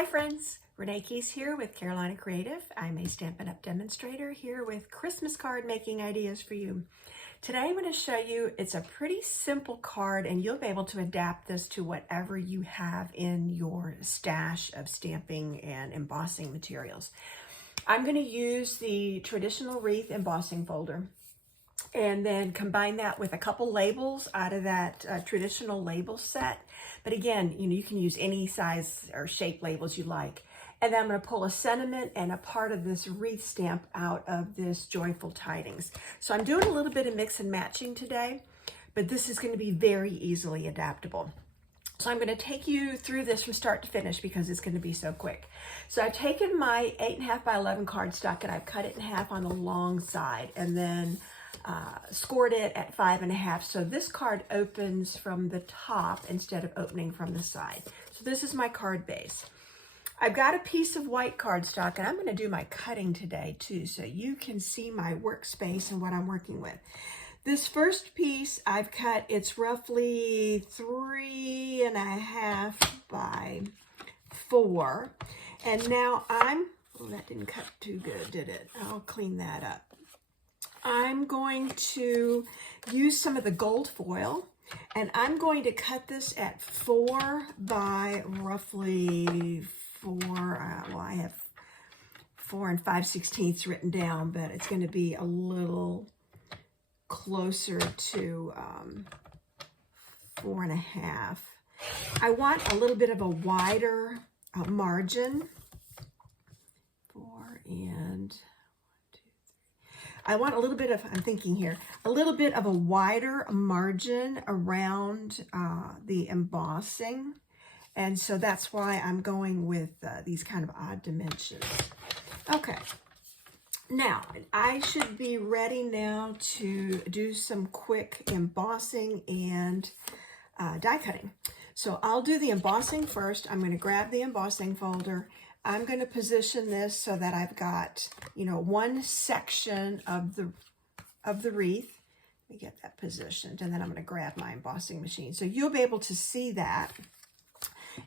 Hi friends, Renee Keys here with Carolina Creative. I'm a Stampin' Up! Demonstrator here with Christmas card making ideas for you. Today I'm going to show you, it's a pretty simple card and you'll be able to adapt this to whatever you have in your stash of stamping and embossing materials. I'm going to use the traditional wreath embossing folder and then combine that with a couple labels out of that traditional label set. But again, you can use any size or shape labels you like. And then I'm going to pull a sentiment and a part of this wreath stamp out of this Joyful Tidings. So I'm doing a little bit of mix and matching today, but this is going to be very easily adaptable. So I'm going to take you through this from start to finish because it's going to be so quick. So I've taken my 8.5 by 11 cardstock and I've cut it in half on the long side and then scored it at 5.5. So this card opens from the top instead of opening from the side. So this is my card base. I've got a piece of white cardstock and I'm going to do my cutting today too so you can see my workspace and what I'm working with. This first piece I've cut, it's roughly 3.5 by 4. And now oh, that didn't cut too good, did it? I'll clean that up. I'm going to use some of the gold foil and I'm going to cut this at 4 by roughly 4, well, I have 4 5/16 written down, but it's going to be a little closer to 4.5. I want a little bit of a wider margin. 4 and I want a little bit of, I'm thinking here, a little bit of a wider margin around the embossing. And so that's why I'm going with these kind of odd dimensions. Okay. Now, I should be ready now to do some quick embossing and die cutting. So I'll do the embossing first. I'm going to grab the embossing folder. I'm going to position this so that I've got, one section of the wreath. Let me get that positioned, and then I'm going to grab my embossing machine. So you'll be able to see that,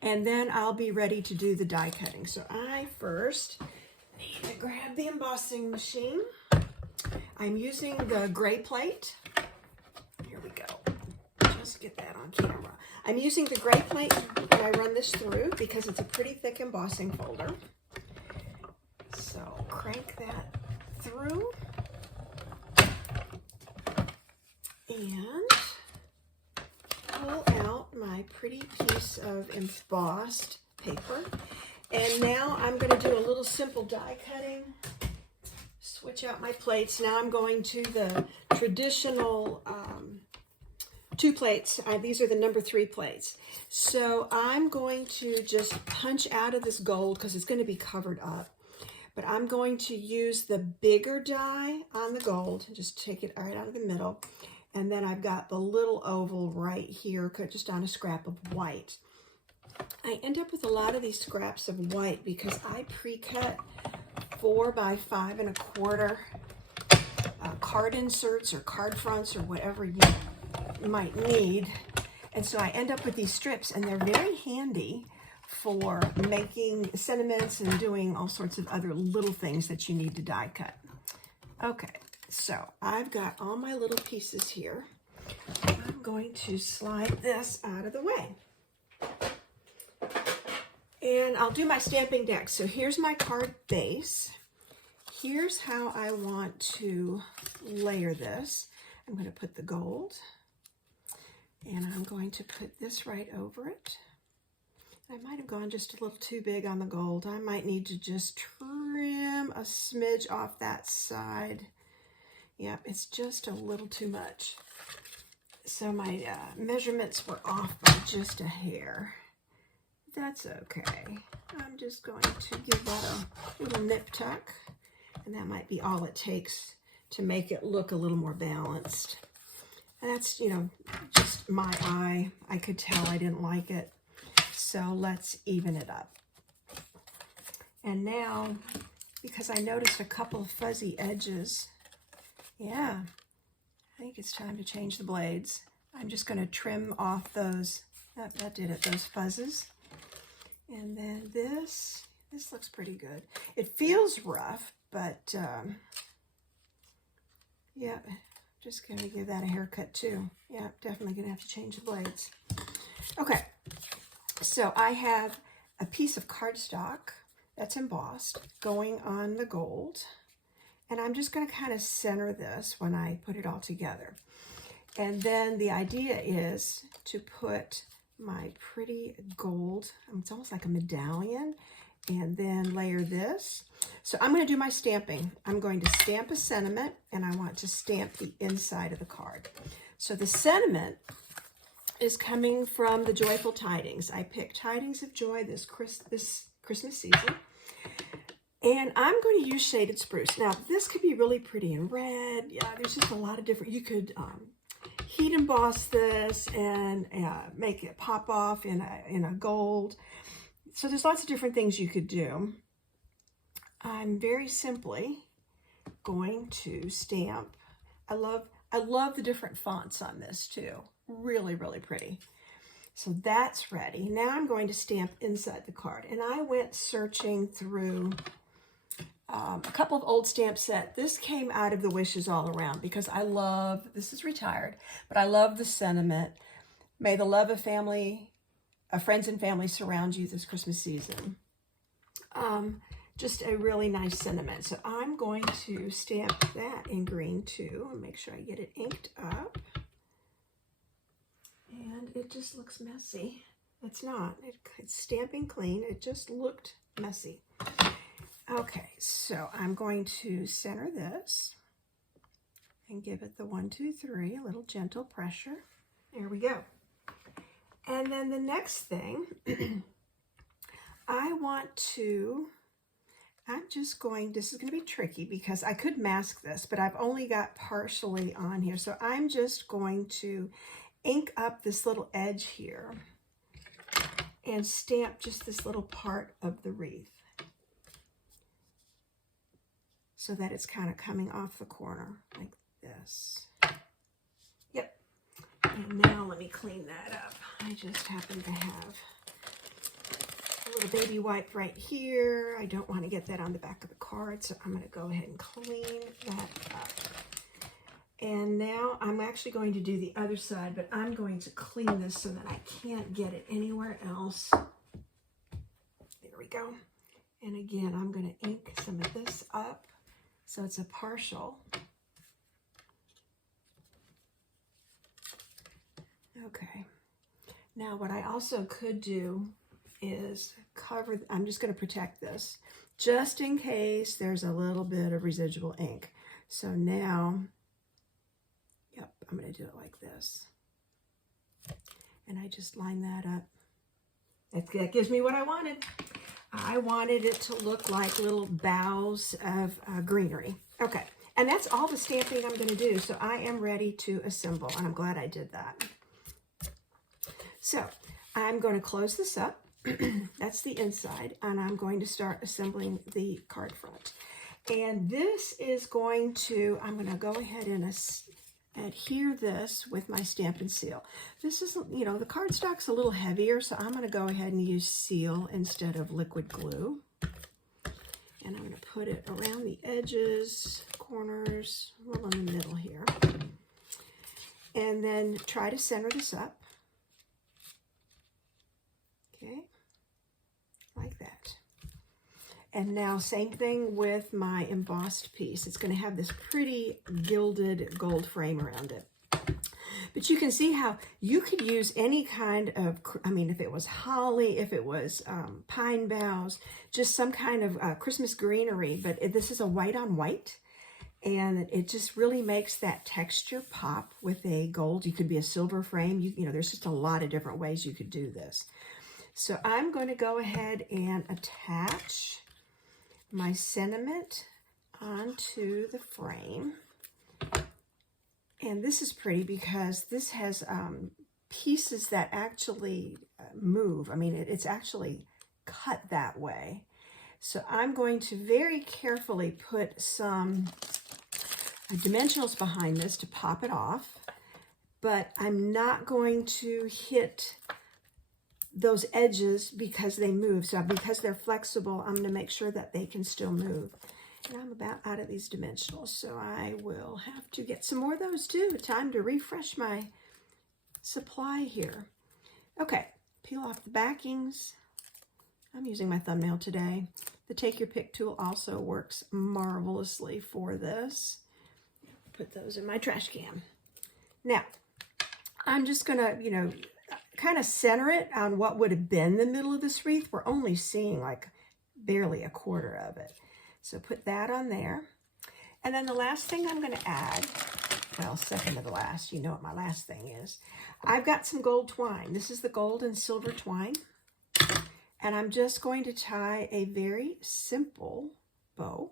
and then I'll be ready to do the die cutting. So I first need to grab the embossing machine. I'm using the gray plate. Here we go. Just get that on camera. I'm using the gray plate and I run this through because it's a pretty thick embossing folder. So crank that through and pull out my pretty piece of embossed paper. And now I'm going to do a little simple die cutting. Switch out my plates. Now I'm going to the traditional 2 plates. These are the number 3 plates. So I'm going to just punch out of this gold because it's going to be covered up. But I'm going to use the bigger die on the gold. Just take it right out of the middle. And then I've got the little oval right here, just on a scrap of white. I end up with a lot of these scraps of white because I pre-cut 4 by 5.25 card inserts or card fronts or whatever you might need. And so I end up with these strips and they're very handy for making sentiments and doing all sorts of other little things that you need to die cut. Okay, so I've got all my little pieces here. I'm going to slide this out of the way. And I'll do my stamping deck. So here's my card base. Here's how I want to layer this. I'm going to put the gold. And I'm going to put this right over it. I might have gone just a little too big on the gold. I might need to just trim a smidge off that side. Yep, it's just a little too much. So my measurements were off by just a hair. That's okay. I'm just going to give that a little nip tuck. And that might be all it takes to make it look a little more balanced. That's, just my eye. I could tell I didn't like it. So let's even it up. And now, because I noticed a couple of fuzzy edges, yeah, I think it's time to change the blades. I'm just going to trim off those, that did it, those fuzzes. And then this looks pretty good. It feels rough, but yeah, just gonna give that a haircut too. Yeah, definitely gonna have to change the blades. Okay, so I have a piece of cardstock that's embossed going on the gold. And I'm just gonna kind of center this when I put it all together. And then the idea is to put my pretty gold, it's almost like a medallion, and then layer this. So I'm going to do my stamping. I'm going to stamp a sentiment, and I want to stamp the inside of the card. So the sentiment is coming from the Joyful Tidings. I picked Tidings of Joy this Christmas season. And I'm going to use Shaded Spruce. Now, this could be really pretty in red. Yeah, there's just a lot of different, you could heat emboss this and make it pop off in a gold. So there's lots of different things you could do. I'm very simply going to stamp. I love the different fonts on this too. Really, really pretty. So that's ready. Now I'm going to stamp inside the card. And I went searching through a couple of old stamp sets. This came out of the Wishes All Around because I love, this is retired, but I love the sentiment. May the love of family, friends and family surround you this Christmas season. Just a really nice sentiment. So I'm going to stamp that in green too and make sure I get it inked up. And it just looks messy. It's not. It's stamping clean. It just looked messy. Okay, so I'm going to center this and give it the 1, 2, 3, a little gentle pressure. There we go. And then the next thing, this is going to be tricky because I could mask this, but I've only got partially on here. So I'm just going to ink up this little edge here and stamp just this little part of the wreath so that it's kind of coming off the corner like this. Yep. And now let me clean that up. I just happen to have a little baby wipe right here. I don't want to get that on the back of the card, so I'm going to go ahead and clean that up. And now I'm actually going to do the other side, but I'm going to clean this so that I can't get it anywhere else. There we go. And again, I'm going to ink some of this up so it's a partial. Okay. Now what I also could do is cover, I'm just going to protect this just in case there's a little bit of residual ink. So now, yep, I'm going to do it like this. And I just line that up. That gives me what I wanted. I wanted it to look like little boughs of greenery. Okay, and that's all the stamping I'm going to do. So I am ready to assemble, and I'm glad I did that. So I'm going to close this up. That's the inside, and I'm going to start assembling the card front. And this is going to, I'm going to go ahead and adhere this with my Stampin' Seal. This is, you know, the cardstock's a little heavier, so I'm going to go ahead and use seal instead of liquid glue. And I'm going to put it around the edges, corners, a little in the middle here. And then try to center this up. Okay, like that. And now same thing with my embossed piece. It's going to have this pretty gilded gold frame around it. But you can see how you could use any kind of, I mean, if it was holly, if it was pine boughs, just some kind of Christmas greenery. But this is a white on white. And it just really makes that texture pop with a gold. You could be a silver frame. You know, there's just a lot of different ways you could do this. So I'm going to go ahead and attach my sentiment onto the frame. And this is pretty because this has pieces that actually move. I mean, it's actually cut that way. So I'm going to very carefully put some dimensionals behind this to pop it off, but I'm not going to hit those edges because they move. So because they're flexible, I'm going to make sure that they can still move. And I'm about out of these dimensionals, so I will have to get some more of those too. Time to refresh my supply here. Okay, peel off the backings. I'm using my thumbnail today. The Take Your Pick tool also works marvelously for this. Put those in my trash can. Now, I'm just gonna, kind of center it on what would have been the middle of this wreath. We're only seeing like barely a quarter of it. So put that on there. And then the last thing I'm going to add, well, second to the last, you know what my last thing is. I've got some gold twine. This is the gold and silver twine. And I'm just going to tie a very simple bow.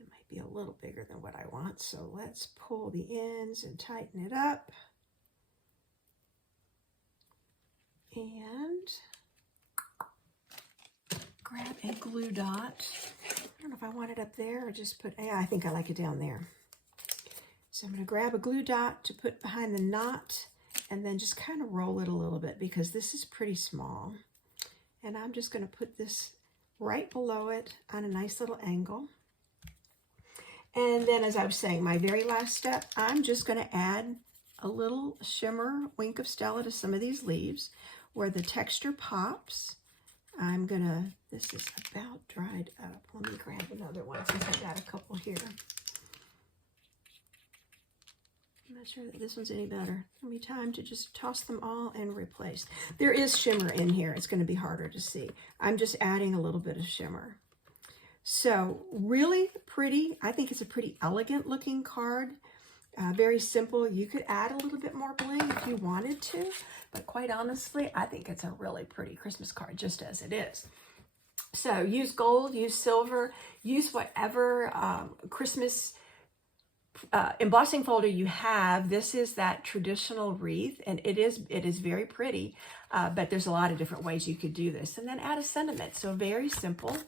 It might be a little bigger than what I want, so let's pull the ends and tighten it up. And grab a glue dot. I don't know if I want it up there or just put, yeah, I think I like it down there. So I'm going to grab a glue dot to put behind the knot and then just kind of roll it a little bit because this is pretty small. And I'm just going to put this right below it on a nice little angle. And then, as I was saying, my very last step, I'm just going to add a little shimmer Wink of Stella to some of these leaves where the texture pops. I'm gonna, this is about dried up. Let me grab another one since I've got a couple here. I'm not sure that this one's any better. It's gonna be time to just toss them all and replace. There is shimmer in here. It's gonna be harder to see. I'm just adding a little bit of shimmer. So really pretty. I think it's a pretty elegant looking card. Very simple. You could add a little bit more bling if you wanted to, but quite honestly, I think it's a really pretty Christmas card just as it is. So use gold, use silver, use whatever Christmas embossing folder you have. This is that traditional wreath, and it is very pretty, but there's a lot of different ways you could do this. And then add a sentiment. So very simple.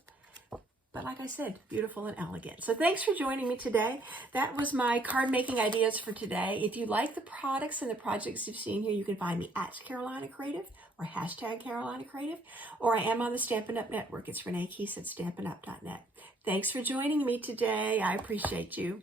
But like I said, beautiful and elegant. So thanks for joining me today. That was my card making ideas for today. If you like the products and the projects you've seen here, you can find me at Carolina Creative or hashtag Carolina Creative, or I am on the Stampin' Up! Network. It's Renee Keese at StampinUp.net. Thanks for joining me today. I appreciate you.